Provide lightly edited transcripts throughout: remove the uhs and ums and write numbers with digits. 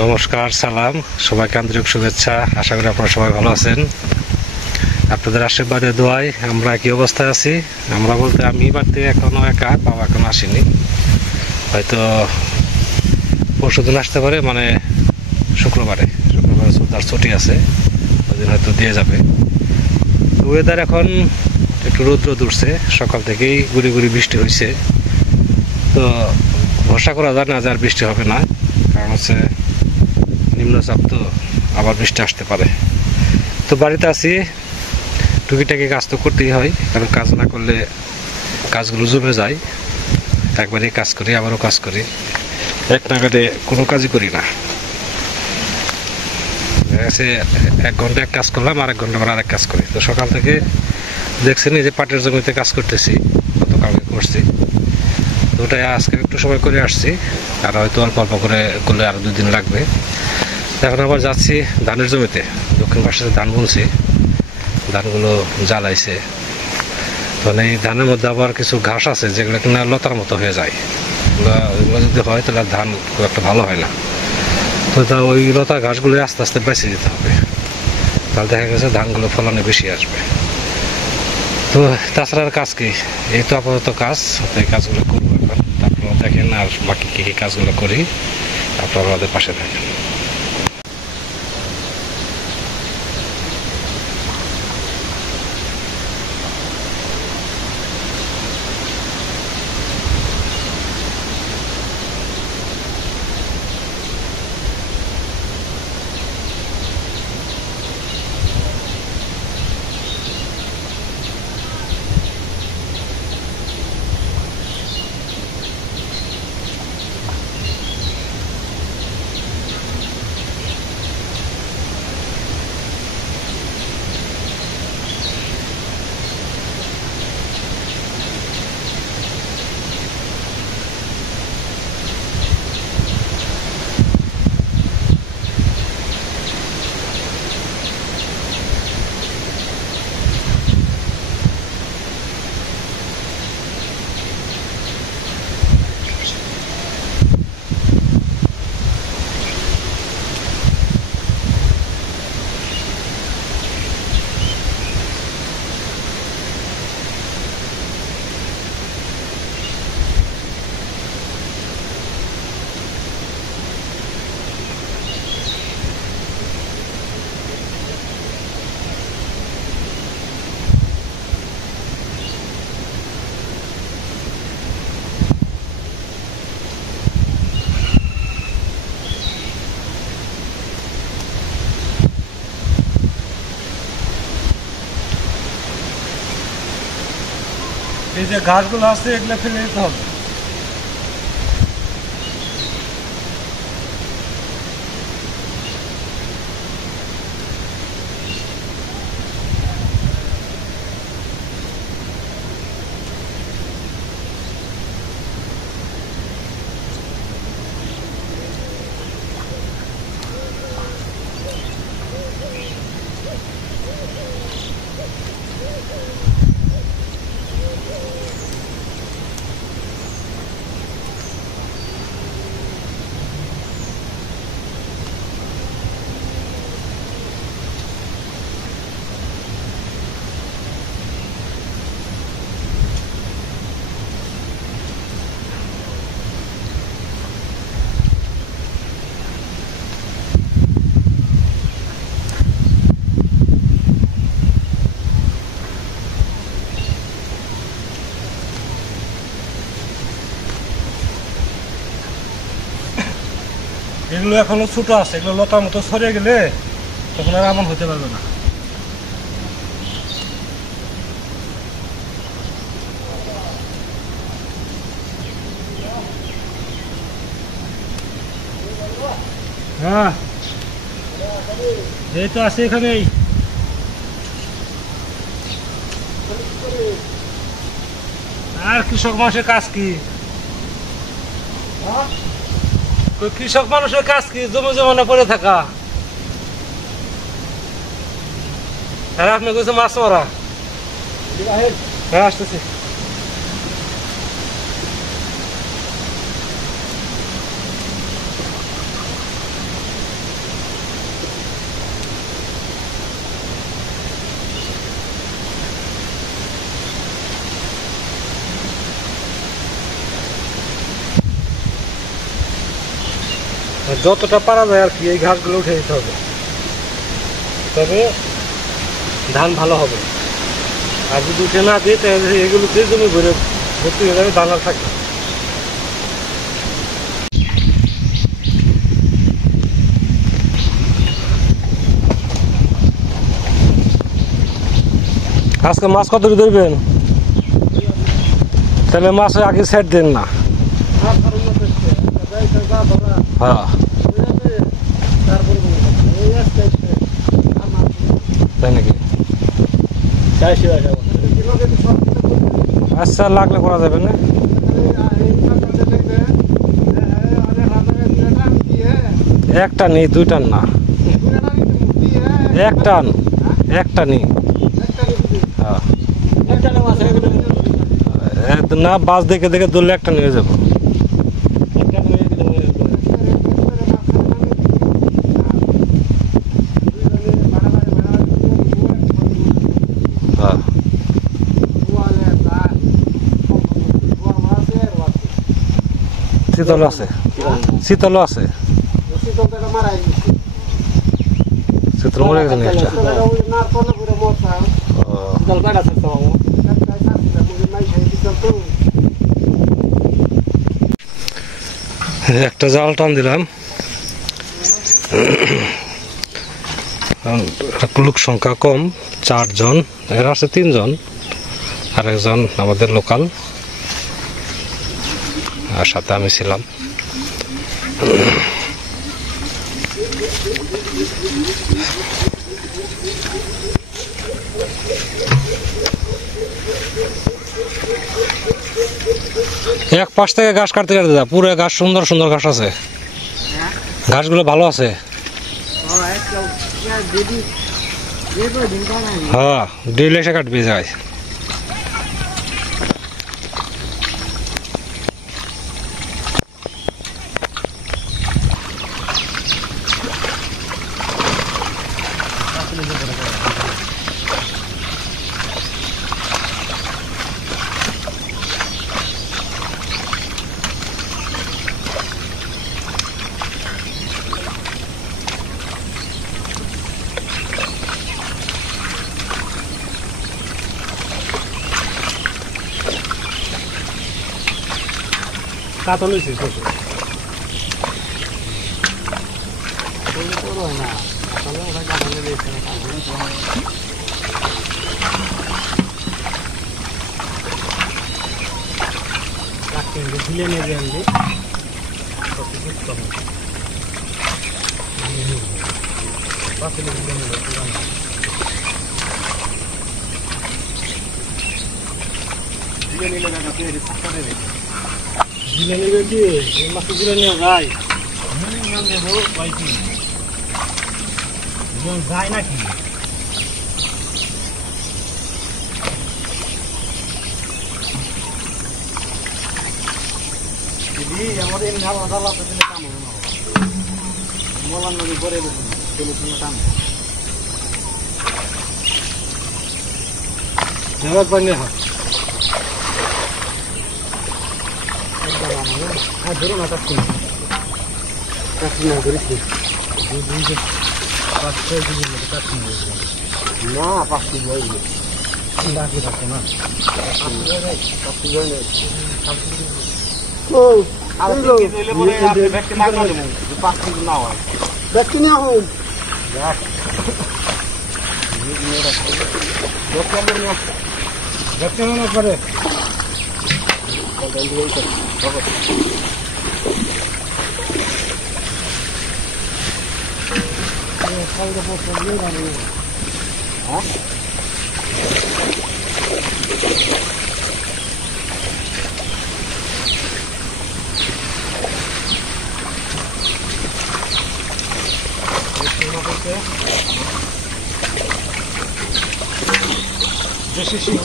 নমস্কার, সালাম, সবাইকে আন্তরিক শুভেচ্ছা। আশা করি আপনারা সবাই ভালো আছেন। আপনাদের আশীর্বাদে দোয়ায় আমরা কি অবস্থায় আছি। আমরা বলতে আমি বাড়িতে এখনো একা, বাবা এখনো আসেনি, হয়তো পরশুদিন আসতে পারে, মানে শুক্রবারে তার ছুটি আছে, ওই দিন হয়তো দিয়ে যাবে। তো ওয়েদার এখন একটু রৌদ্র উঠছে, সকাল থেকেই গুড়ি গুড়ি বৃষ্টি হয়েছে। তো ভরসা করা যায় না যে আর বৃষ্টি হবে না, কারণ হচ্ছে নিম্নচাপ, তো আবার বৃষ্টি আসতে পারে। তো বাড়িতে আছি, টুকিটাকি কাজ তো করতেই হয়, কারণ কাজ না করলে কাজগুলো জমে যায়। একবারই কাজ করি, আবারও কাজ করি, এক নাগাদে কোনো কাজই করি না। এক ঘন্টা এক কাজ করলাম, আরেক ঘন্টা আবার আরেক কাজ করি। তো সকাল থেকে দেখছেন এই যে পাটের জমিতে কাজ করতেছি, গতকালকে করছি, তো ওটাই আজকে একটু সময় করে আসছি, আর হয়তো অল্প অল্প করে করলে আরো 2 দিন লাগবে। এখন আবার যাচ্ছি ধানের জমিতে, দক্ষিণ পাশে ধান বুনছি, ধানগুলো জ্বালাইছে। মানে এই ধানের মধ্যে আবার কিছু ঘাস আছে যেগুলো কিনা লতার মতো হয়ে যায়, ওগুলো যদি হয় তাহলে ধান খুব একটা ভালো হয় না। তো ওই লতা ঘাসগুলো আস্তে আস্তে বেঁচে দিতে হবে, তাহলে দেখা গেছে ধানগুলো ফলনে বেশি আসবে। তো তাছাড়া কাজ কি, এই তো আপাতত কাজ, এই কাজগুলো করবো এখন। আপনারা দেখেন আর বাকি কী কী কাজগুলো করি, আপনারা আমাদের পাশে থাকেন। এই যে ঘাসগুলো আছে এগুলো ফেলে দিতে হবে। এগুলো এখনো ছোট আছে, এগুলো লতার মতো ছড়িয়ে গেলে তখন আর এমন হতে পারবে না। হ্যাঁ, এই তো আছে এখানেই। আর কৃষক মানুষের কাজ কি? কৃষক মানুষের কাজ কি? জমি জমানো পড়ে থাকা। আর আপনি কইছে মাছ মারা। হ্যাঁ, আসতেছি। যতটা পারা যায় আর কি এই ঘাসগুলো উঠে দিতে হবে, তবে ধান ভালো হবে। আর যদি উঠে না দিই তাহলে এগুলোতে জমি ভর্তি হয়ে যাবে, দানা থাকবে। আজকে মাছ কত ধরবেন? তাহলে মাছ আগে সেট দেন না। হ্যাঁ, তাই নাকি? আচ্ছা, লাগলে করা যাবে না। এক টান নেই, 2 টান না, এক টান, একটা নেই। হ্যাঁ, না বাস দেখে দেখে ধরলে একটা নিয়ে যাবো। হ্যাঁ, শীতল আছে, শীতল আছে, শীতল মরে গেছে না একটা। একটা জাল টান দিলাম। লোক সংখ্যা কম, 4 জন, এরা আছে 3 জন, আর একজন আমাদের লোকাল, আর সাথে আমি ছিলাম। এক পাশ থেকে ঘাস কাটতে কাটতে যা, পুরো ঘাস, সুন্দর সুন্দর ঘাস আছে, ঘাসগুলো ভালো আছে। হ্যাঁ, ডেইলি এসে কাটবে যায়। কাতল হয়েছে ঝুলে নিয়ে যান। জিলে নিবে কি মাছ জিলে নিয়ে যায়, যায় নাকি? দিদি আমাদের কাম হবে না, মলার নদী করে কাম পানি হয়। ধরো না, কাটছি না, কাটছি না, করিস না, 5-6 কেজির মতো কাটছি না, 5 কেজি হয়ে ডাকি থাকতো না, 5 কেজি হয়ে যায়। ব্যক্তি নিয়ে হোম ব্যক্তি মনে করে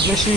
বেশি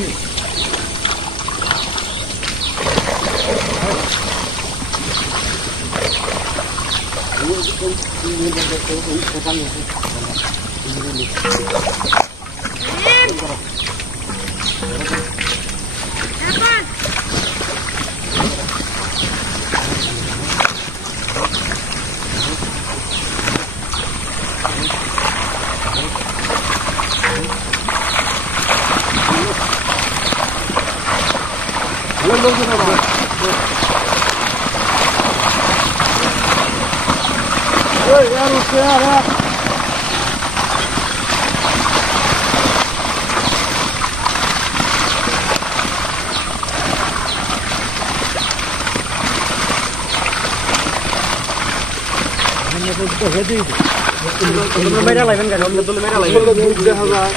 মেরা লাগবেন কেন মেরা লাগবেন দেখা যায়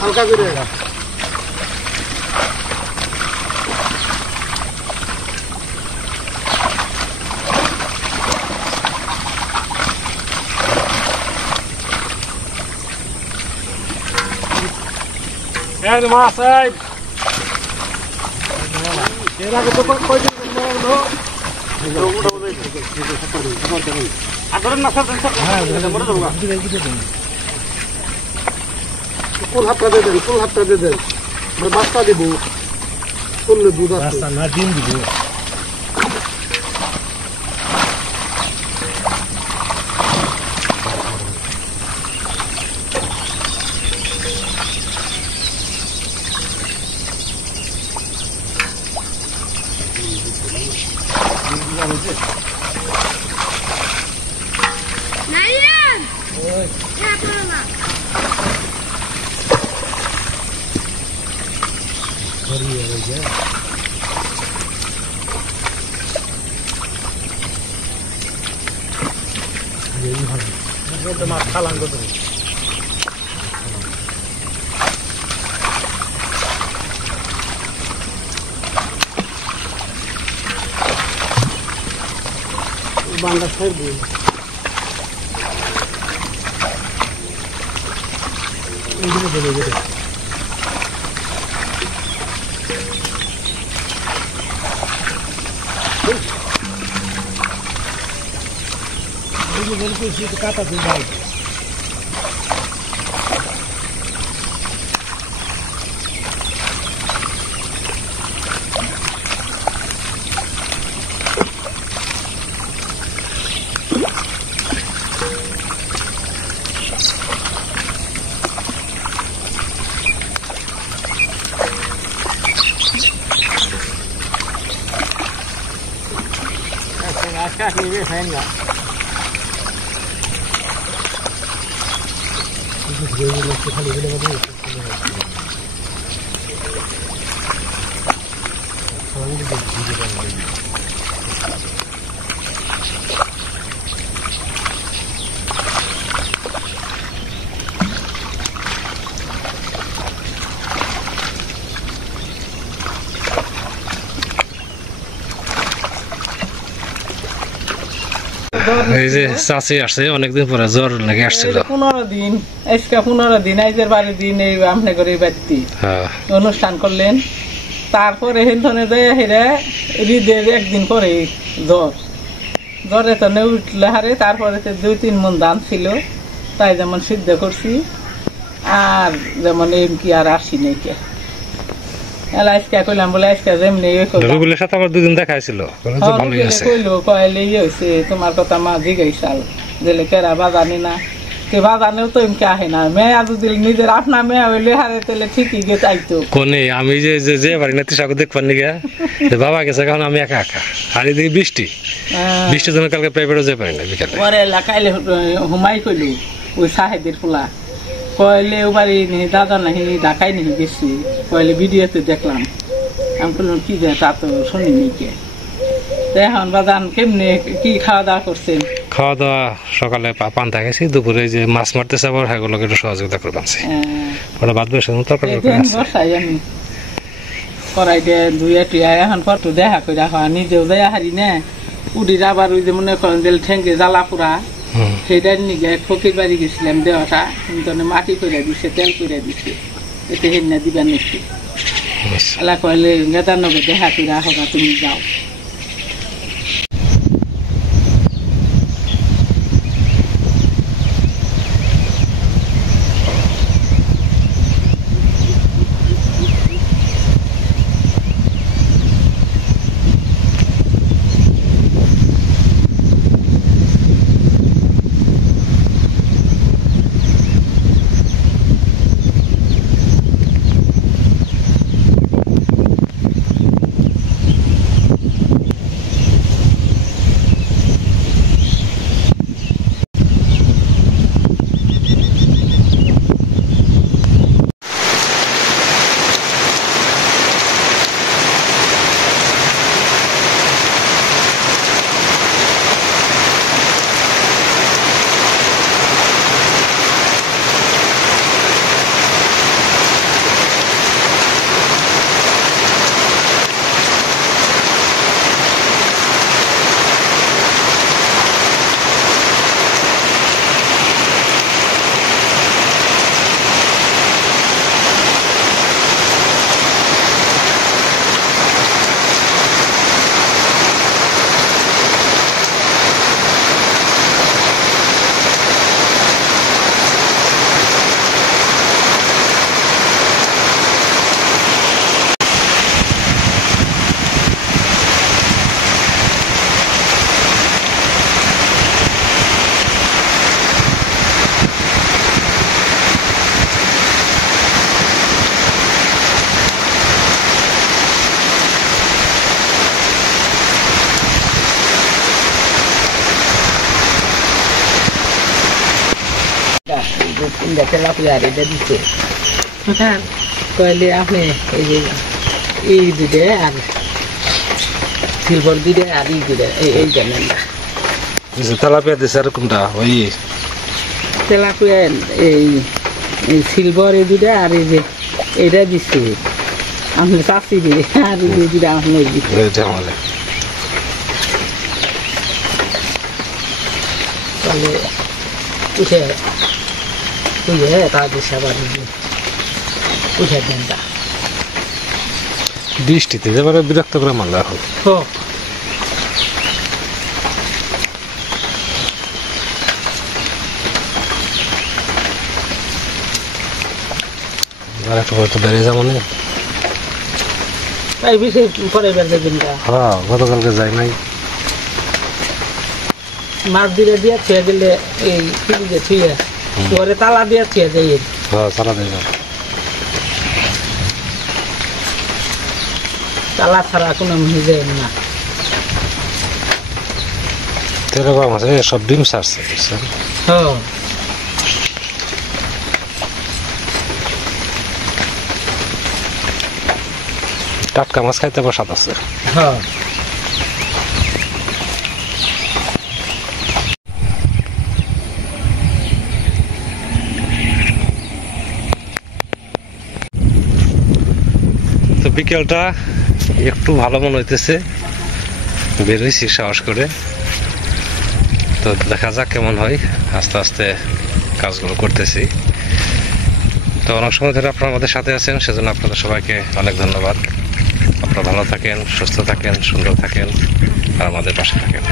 হালকা করে মাছ এর আগে তো কয়দিন ফুল হাতটা দিয়ে দেন ফুল হাতটা দিয়ে দেন বাচ্চা দিব করলে দুধ আছে না ডিম দিব মাছ খালাম কত বান্ডা সাইড দিয়ে এইগুলো বলে গেছে কাটা দিয়ে যাই আচ্ছা নিয়ে ফেন না খালি এই যে চাচি আসছে অনেকদিন পরে জ্বর লেগে আসছিল 15 দিন আজকে 15 দিন আইজের বাড়ি দিন এই আমনে করে বাড়তি অনুষ্ঠান করলেন তারপরে হেনথনে যায় হেরা ঈদের একদিন পরে জ্বরে তো নে উঠলে হারে তারপরে 2-3 মণ ধান ছিল তাই যেমন সিদ্ধ করছি আর যেমন এমকি আর আসি নাই কে আজকে কইলাম বলে আজকে যেমনি রবিগুলোর সাথে আমার দুদিন দেখা হয়েছিল ভালোই আছে কইলো কইলে হয়েছে তোমার কথা মা জিজ্ঞাসাল দিলে কেরা বাজানি না কে বাজানেও তো এমকে আহে না মেয়া যদি নিজের আপনা মেয়া হইলে হারে তাহলে ঠিকই গে চাইতো কোনে আমি যে যে বাড়ি না তিসাকে দেখবার নিগে বাবা গেছে কারণ আমি একা একা আর এদিকে বৃষ্টির জন্য কালকে প্রাইভেটও যেতে পারি না বিকালে পরে এলাকাইলে হুমাই কইলো ওই সাহেবের পোলা কইলে ও বাড়ি দাদা নাকি ঢাকায় নিয়ে গেছি কইলে ভিডিওতে দেখলাম আমি বললাম কি যে তা তো শুনিনি কে এখন বাজান কেমনে কি খাওয়া দাওয়া করছেন খাওয়া দাওয়া সকালে পান্তা গেছি দুপুরে যে মাছ মারতেছে আবার সেগুলোকে একটু সহযোগিতা করে পাচ্ছি ওরা বাদ বসে তরকারি বসাই আমি করাই দিয়ে ধুয়ে টুয়া এখন কত দেখা করে রাখা নিজেও দেয়া হারি না উডির আবার ওই যে মনে করেন যে ঠেঙ্গে জ্বালা পুরা সেটার নিগে ফকির বাড়ি গেছিলাম দেওয়াটা কিন্তু মাটি করে দিছে তেল করে দিছে এতে হেন্না দিবা নিচ্ছি এলা কইলে গেদার নগে দেখা করে রাখা তুমি যাও তিনটা তেলাপিয়া আর এটা দিচ্ছে হ্যাঁ কইলে আপনি এই দুধে আর সিলভার দুধে আর এই দুধে এই জানেন না তেলাপিয়া দিছে আর কোনটা ওই তেলাপিয়া এই সিলভার এই দুধে আর এই যে এটা দিচ্ছে আপনি চাষি দিয়ে আর এই দুধে আপনি দিচ্ছে তাহলে উঠে উঠে তাদের সেবা উঠে দেন বৃষ্টিতে এবারে বিরক্ত করে মাল্লা হোক আর একটু হয়তো বেড়ে যাবো না এই বিষয়ে পরে বেড়ে দিন হ্যাঁ গতকালকে যাই নাই মাছ দিয়ে দিয়ে ছুঁয়ে গেলে এই ফ্রিজে ছুঁয়ে পরে তালা দিয়ে ছুঁয়ে যাই হ্যাঁ তালা দিয়ে তালা ছাড়া কোনো যায় না এরকম আছে সব ডিম ছাড়ছে বুঝছেন হ্যাঁ টাটকা মাছ খাইতে বসাত আছে হ্যাঁ তো বিকেলটা একটু ভালো মনে হইতেছে বেরোইছি সাহস করে তো দেখা যাক কেমন হয় আস্তে আস্তে কাজগুলো করতেছি তো অনেক সময় ধরে আপনারা আমাদের সাথে আছেন সেজন্য আপনাদের সবাইকে অনেক ধন্যবাদ আপনারা ভালো থাকেন সুস্থ থাকেন সুন্দর থাকেন আর আমাদের পাশে থাকেন